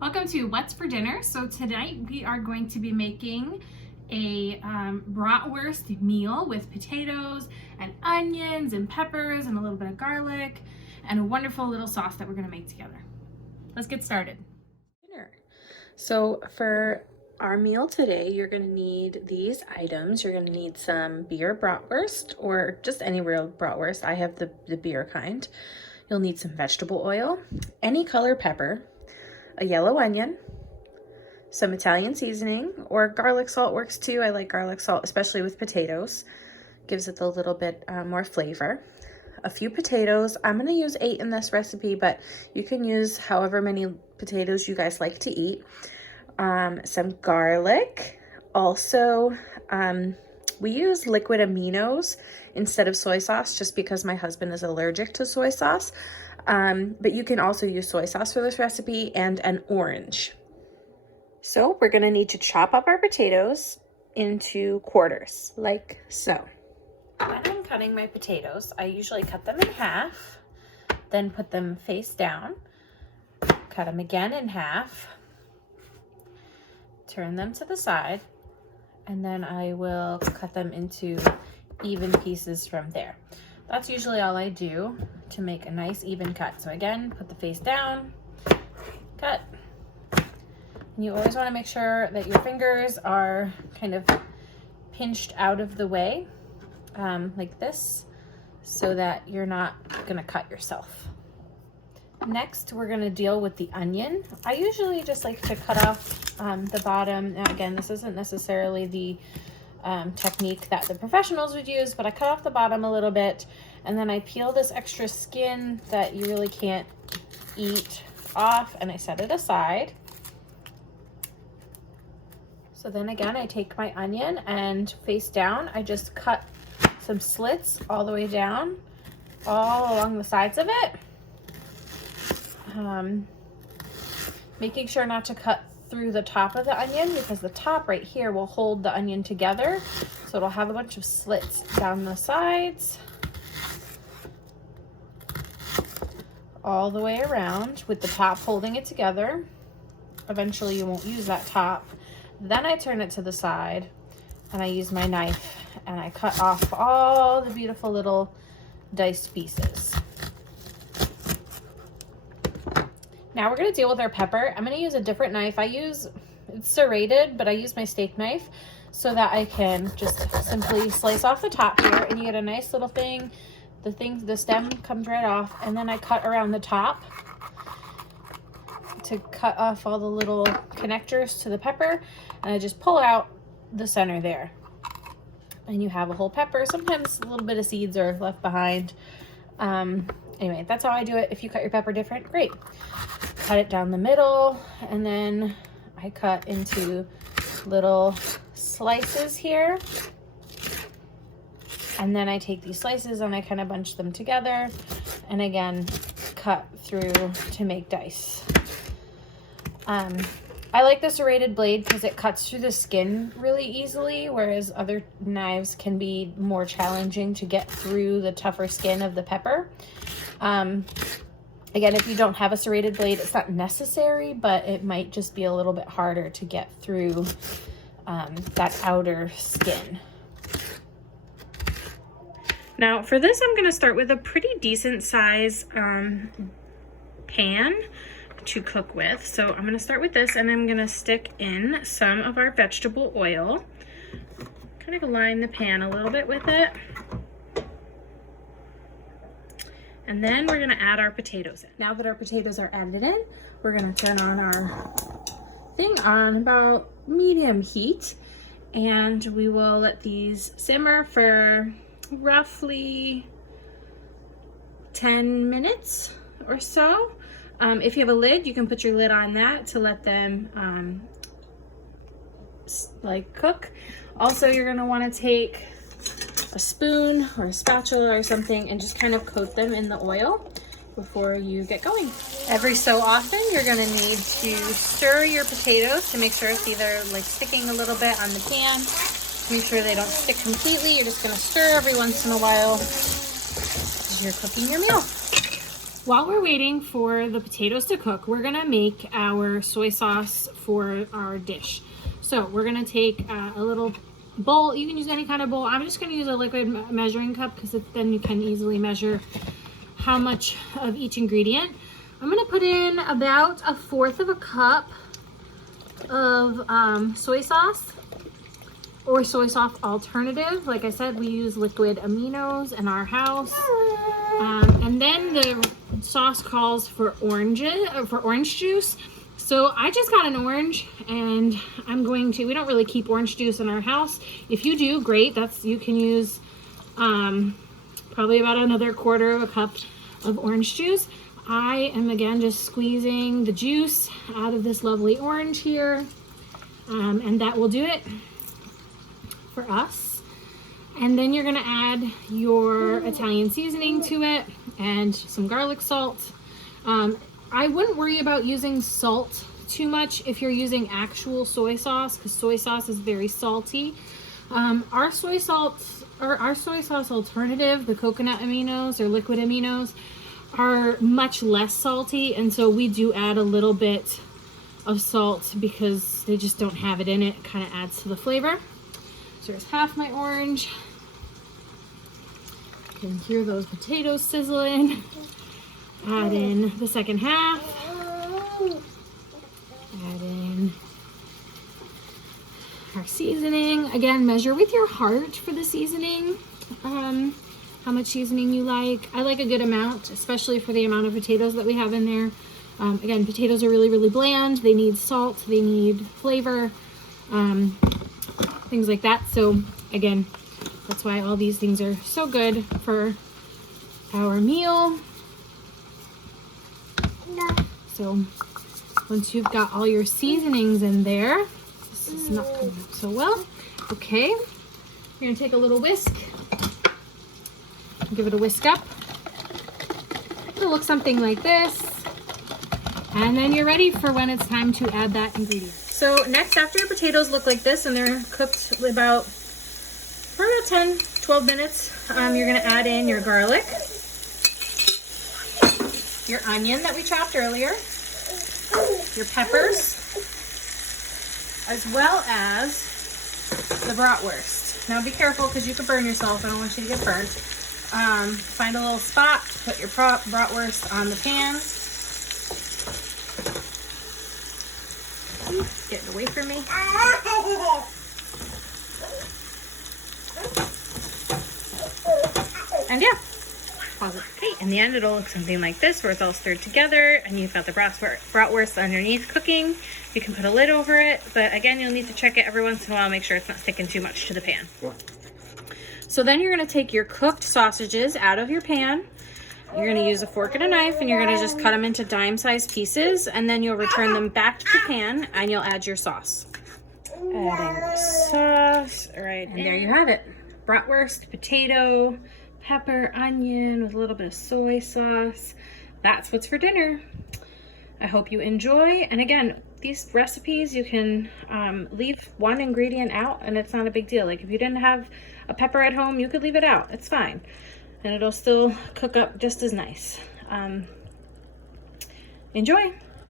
Welcome to What's for Dinner. So tonight we are going to be making a bratwurst meal with potatoes and onions and peppers and a little bit of garlic and a wonderful little sauce that we're going to make together. Let's get started. Dinner. So for our meal today, you're going to need these items. You're going to need some beer bratwurst or just any real bratwurst. I have the beer kind. You'll need some vegetable oil, any color pepper, a yellow onion, some Italian seasoning, or garlic salt works too. I like garlic salt, especially with potatoes. Gives it a little bit more flavor. A few potatoes. I'm going to use 8 in this recipe, but you can use however many potatoes you guys like to eat. Some garlic. Also, we use liquid aminos instead of soy sauce just because my husband is allergic to soy sauce. But you can also use soy sauce for this recipe, and an orange. So we're going to need to chop up our potatoes into quarters, like so. When I'm cutting my potatoes, I usually cut them in half, then put them face down, cut them again in half, turn them to the side, and then I will cut them into even pieces from there. That's usually all I do to make a nice even cut. So again, put the face down, cut. And you always want to make sure that your fingers are kind of pinched out of the way, like this, so that you're not gonna cut yourself. Next, we're gonna deal with the onion. I usually just like to cut off the bottom. Now again, this isn't necessarily the technique that the professionals would use, but I cut off the bottom a little bit, and then I peel this extra skin that you really can't eat off, and I set it aside. So then again, I take my onion, and face down, I just cut some slits all the way down, all along the sides of it. Making sure not to cut through the top of the onion, because the top right here will hold the onion together. So it'll have a bunch of slits down the sides, all the way around, with the top holding it together. Eventually you won't use that top. Then I turn it to the side, and I use my knife, and I cut off all the beautiful little diced pieces. Now we're gonna deal with our pepper. I'm gonna use a different knife. it's serrated, but I use my steak knife so that I can just simply slice off the top here, and you get a nice little thing. The stem comes right off, and then I cut around the top to cut off all the little connectors to the pepper, and I just pull out the center there. And you have a whole pepper. Sometimes a little bit of seeds are left behind. Anyway, that's how I do it. If you cut your pepper different, great. Cut it down the middle, and then I cut into little slices here. And then I take these slices and I kind of bunch them together, and again, cut through to make dice. I like the serrated blade because it cuts through the skin really easily, whereas other knives can be more challenging to get through the tougher skin of the pepper. Again, if you don't have a serrated blade, it's not necessary, but it might just be a little bit harder to get through that outer skin. Now for this, I'm gonna start with a pretty decent size pan to cook with. So I'm gonna start with this, and I'm gonna stick in some of our vegetable oil. Kind of line the pan a little bit with it. And then we're gonna add our potatoes in. Now that our potatoes are added in, we're gonna turn on our thing on about medium heat, and we will let these simmer for roughly 10 minutes or so. If you have a lid, you can put your lid on that to let them cook. Also, you're gonna wanna take a spoon or a spatula or something and just kind of coat them in the oil before you get going. Every so often, you're gonna need to stir your potatoes to make sure it's either like sticking a little bit on the pan. Make sure they don't stick completely. You're just gonna stir every once in a while as you're cooking your meal. while we're waiting for the potatoes to cook, we're gonna make our soy sauce for our dish. So we're gonna take a little bowl. You can use any kind of bowl. I'm just gonna use a liquid measuring cup because then you can easily measure how much of each ingredient. I'm gonna put in about 1/4 of a cup of soy sauce or soy sauce alternative. Like I said, we use liquid aminos in our house. And then the sauce calls for orange juice. So I just got an orange, and we don't really keep orange juice in our house. If you do, great. You can use probably about another 1/4 of a cup of orange juice. I am again just squeezing the juice out of this lovely orange here. And that will do it for us. And then you're gonna add your Italian seasoning to it and some garlic salt. I wouldn't worry about using salt too much if you're using actual soy sauce, because soy sauce is very salty. Our soy sauce alternative, the coconut aminos or liquid aminos, are much less salty, and so we do add a little bit of salt because they just don't have it in it. It kind of adds to the flavor. So there's half my orange. You can hear those potatoes sizzling. Add in the second half. Add in our seasoning. Again, measure with your heart for the seasoning. How much seasoning you like. I like a good amount, especially for the amount of potatoes that we have in there. Again, potatoes are really, really bland. They need salt, they need flavor, things like that. So again, that's why all these things are so good for our meal. So once you've got all your seasonings in there, this is not coming up so well. Okay, you're gonna take a little whisk, give it a whisk up. It'll look something like this. And then you're ready for when it's time to add that ingredient. So next, after your potatoes look like this and they're cooked for about 10, 12 minutes, you're gonna add in your garlic, your onion that we chopped earlier, your peppers, as well as the bratwurst. Now be careful because you could burn yourself. I don't want you to get burnt. Find a little spot, put your bratwurst on the pan. Get it away from me. And yeah, pause it. Okay, in the end it'll look something like this, where it's all stirred together and you've got the bratwurst underneath cooking. You can put a lid over it, but again, you'll need to check it every once in a while, make sure it's not sticking too much to the pan. So then you're gonna take your cooked sausages out of your pan. You're gonna use a fork and a knife, and you're gonna just cut them into dime-sized pieces, and then you'll return them back to the pan, and you'll add your sauce. Adding the sauce, right, and there you have it. Bratwurst, potato, pepper, onion with a little bit of soy sauce. That's what's for dinner. I hope you enjoy, and again, these recipes, you can leave one ingredient out, and it's not a big deal. Like if you didn't have a pepper at home, you could leave it out, it's fine. And it'll still cook up just as nice. Enjoy.